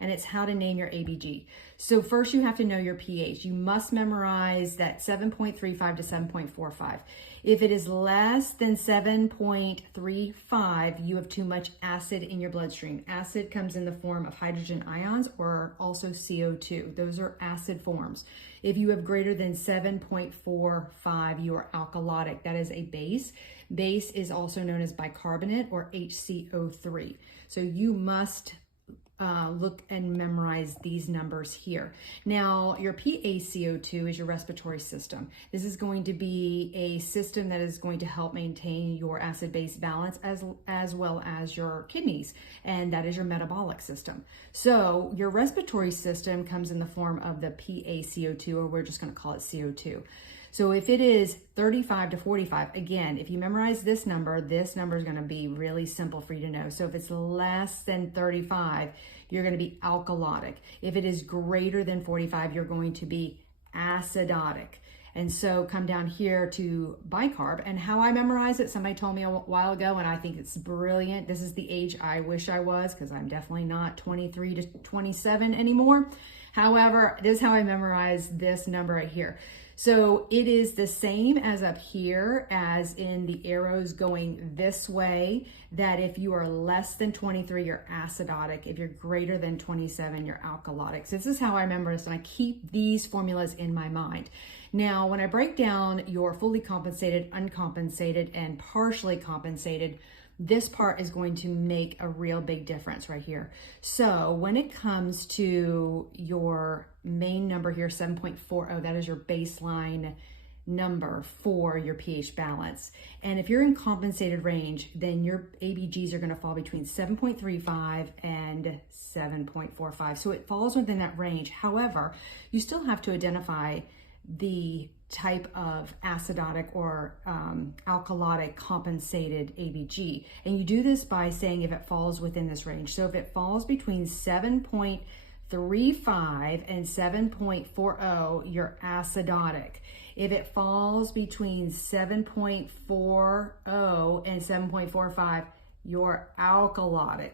and it's how to name your ABG. So first you have to know your pH. You must memorize that 7.35 to 7.45. If it is less than 7.35, you have too much acid in your bloodstream. Acid comes in the form of hydrogen ions or also CO2. Those are acid forms. If you have greater than 7.45, you are alkalotic. That is a base. Base is also known as bicarbonate or HCO3. So you must look and memorize these numbers here. Now, your PaCO2 is your respiratory system. This is going to be a system that is going to help maintain your acid-base balance as well as your kidneys, and that is your metabolic system. So your respiratory system comes in the form of the PaCO2, or we're just going to call it CO2. So if it is 35 to 45, again, if you memorize this number is going to be really simple for you to know. So if it's less than 35, you're going to be alkalotic. If it is greater than 45, you're going to be acidotic. And so come down here to bicarb, and how I memorize it, somebody told me a while ago, and I think it's brilliant. This is the age I wish I was, because I'm definitely not 23 to 27 anymore. However, this is how I memorize this number right here. So it is the same as up here as in the arrows going this way, that if you are less than 23, you're acidotic. If you're greater than 27, you're alkalotic. So this is how I remember this, and I keep these formulas in my mind. Now, when I break down your fully compensated, uncompensated, and partially compensated, this part is going to make a real big difference right here. So when it comes to your main number here, 7.40, that is your baseline number for your pH balance. And if you're in compensated range, then your ABGs are going to fall between 7.35 and 7.45. So it falls within that range. However, you still have to identify the type of acidotic or alkalotic compensated ABG. And you do this by saying if it falls within this range. So if it falls between 7.35 and 7.40, you're acidotic. If it falls between 7.40 and 7.45, you're alkalotic.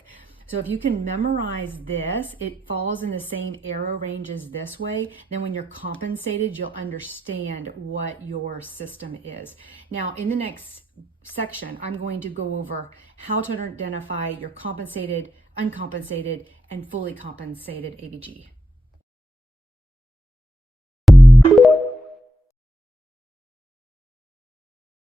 So if you can memorize this, it falls in the same arrow ranges this way. Then when you're compensated, you'll understand what your system is. Now, in the next section, I'm going to go over how to identify your compensated, uncompensated, and fully compensated ABG.